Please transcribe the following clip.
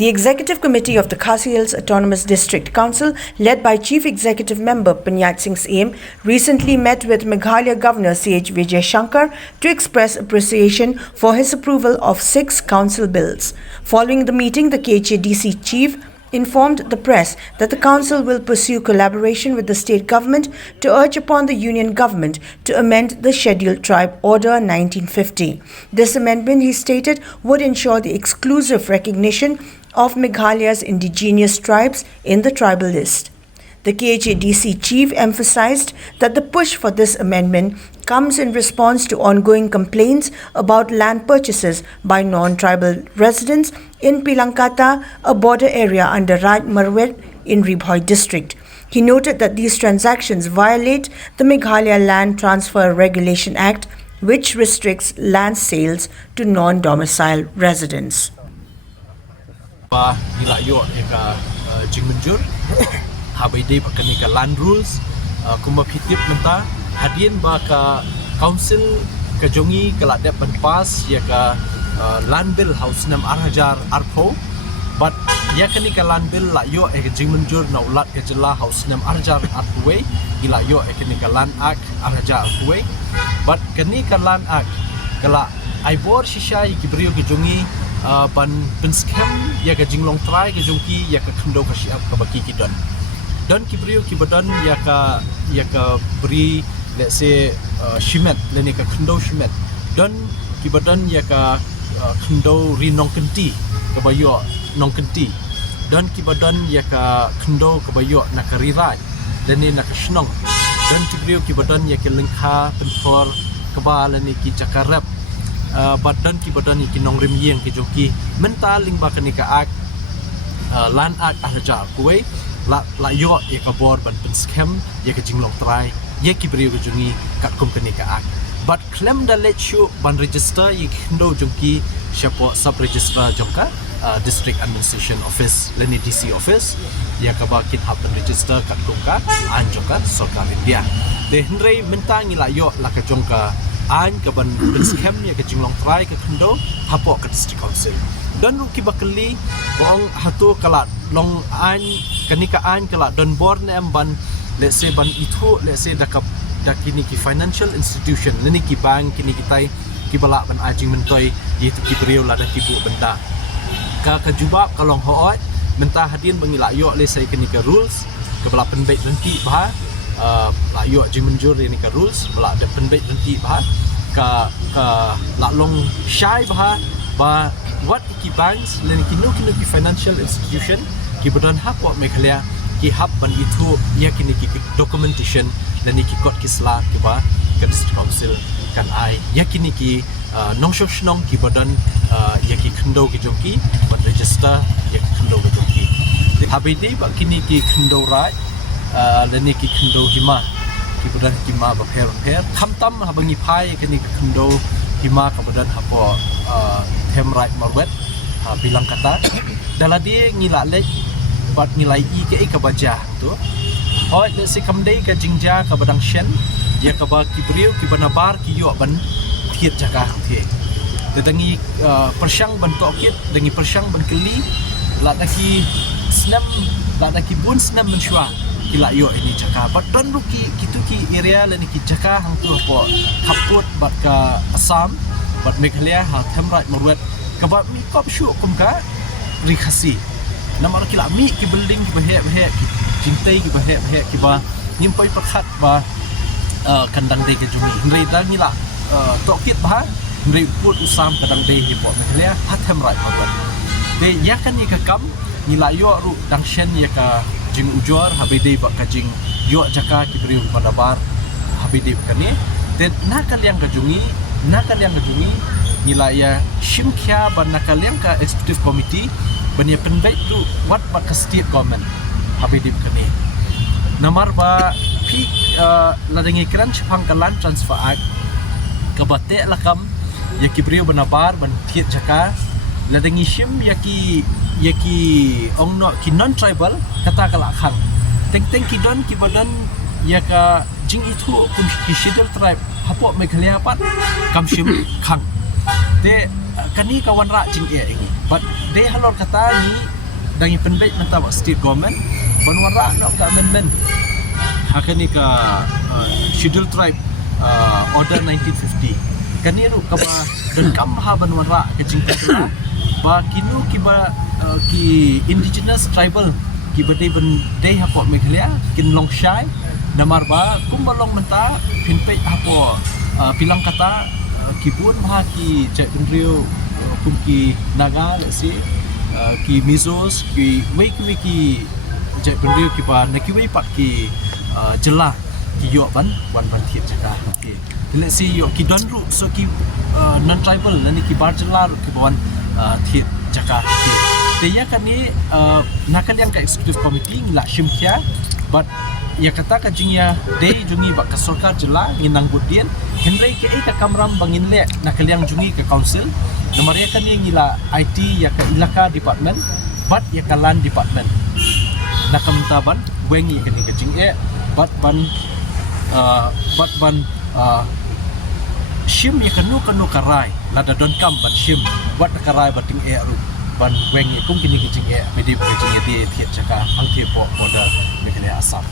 The Executive Committee of the Khasi Hills Autonomous District Council, led by Chief Executive Member Pyniaid Sing Syiem, recently met with Meghalaya Governor C.H. Vijayshankar to express appreciation for his approval of 6 council bills. Following the meeting, the KHADC Chief informed the press that the council will pursue collaboration with the state government to urge upon the union government to amend the Scheduled Tribe Order 1950. This amendment, he stated, would ensure the exclusive recognition of Meghalaya's indigenous tribes in the tribal list. The KHADC chief emphasized that the push for this amendment comes in response to ongoing complaints about land purchases by non-tribal residents in Pilangkata, a border area under Raj Marwet in Ribhoi district. He noted that these transactions violate the Meghalaya Land Transfer Regulation Act, which restricts land sales to non-domicile residents. Habide bakanika land rules kumba pitip menta hadien baka council kajongi kala dep pas ya ka land bill house nam arhajar arpo but ya kanika land bill la yo e jingmenjur na ulat ke jela house nam arhajar arpwe ila yo e kanika land act arhajar arpwe but kanika land act kala aibor shisha ikibrio kajongi ban penskem ya ka jinglong try ke jongki ya ka khndo ka siap ka baki kidon dan kibrio kibadan ya ka beri let's say shimet leni ka khndo shimet dan kibadan ya ka khndo ri nong kenti ka bayo nong kenti dan kibadan ya ka khndo ka bayo na karirai leni na ka shnong dan kibrio kibadan ya ka lengkha pentor ka ba leni ki cakarap badan kibadan ki nong rim yeng ki joki mental ling ba kanika ak land ak ahja kuwe la yo e ka bor ban pen scam ye ka jinglong try ye ki brio jungi ka company ka ak but claim da let you ban register ye khindo jungki shapo sub register jongka district administration office leni DC office ya ka ba kit hab ban register ka kumka an jongka sarkar India de hendrei mentang la yo la ka jongka an ka ban pen scam ye ka jinglong try ka khindo hapo ka district council dan ki bakali bong hatu kala long an kanika an kala don born em ban let's say ban itu let's say dakap dakini ki financial institution leni ki bank kini kitai ki bala ban ajing mentoi yitu ki beriu la dak bu benda ka juba kalong hooi menta hadin bangila yo le sai kanika rules ke bala penbait nanti bah la yo jing menjur ni ka rules bala de penbait nanti bah ka la long shai bah ba what ki banks leni ki no ki financial institution ki badan hak wa Meghalaya ki hab ban itu ya kini ki documentation leni ki kot kisla ki ba ka district council kan ai ya kini ki nongshok shnong ki badan ya ki khndo ki jongki ban register ya ki khndo ki jongki habidi ba kini ki khndo rai leni ki khndo hima ki badan hima ba pher khamtam habangi phai kini ki khndo hima ka badan hapo hem right marwet bilang kata daladi ngila lek bat nilai i ke ka baja tu oi de si kamdei ka jingja ka badang shen ya ka ba kibriu ki banabar ki yo ban thiet jaka the de dangi persyang ban to kit dangi persyang ban keli la daki snap la daki bun snap menshwa kila yo ini jaka bat don ruki kitu ki area la ni ki jaka hang tu po khaput bat ka Assam bat Meghalaya ha thamrat marwet ka ba mi kop shu kum ka ri Khasi namar kila mi ki building ki bahe ki jintai ki bahe ki ba nimpai pakhat ba kandang de ke jumi ngrei dal nila tokit ba ngrei put usam kandang de hi po Meghalaya ha thamrat marwet de yakan ni ka kam nila yo ru dang shen ya ka jing ujor habide ba ka jing yo jaka ki beriu manabar habide kane de nakal yang ka jungi nilai shimkya ban nakaliang ka executive committee bania penbait tu wat ba ka state government habidip kani namar ba pi ladengi kran chapang ka land transfer act ka bate lakam yaki brio banabar ban thiet jaka ladengi shim yaki ongno ki non tribal kata kala khang teng ki don ki badan yaka jing itu ki schedule tribe hapo Meghalaya pat kam shim khang de kani kawan rak jing ini but they halor kata ni dangi penbait mentah state government banwan rak nak ka amendment hakani ka scheduled tribe order 1950 kani ru ka ba dan kam ha banwan rak ke jing ka ba kinu kiba ki indigenous tribal kiba dei hapo Meghalaya kin long shai namar ba kumbalong mentah pinpait hapo pilang kata kibun ha ki cek bendrio kum ki naga si ki mizos ki wiki cek bendrio ki ba nakiwei pat ki jela ki yo ban thiet jaka ki let's see yo ki donru so ki non tribal nani ki bar jela ki ban thiet jaka ki teya kani nakal yang ka executive committee la shimkhya but ya kata ka jingya dei jungi ba ka sarkar jela nginang budien henry ke ka kamram bangin le nakaliang jungi ka council nomor ya kan ngila IT ya ka ilaka department but ya ka land department nakamtaban wengi kani ka jingya but ban shim ya kanu karai lada don kam ban shim but karai bating ru ban wengi kum kini ka jingya medi ka jingya di thiet chaka ang thiet po order Meghalaya Assam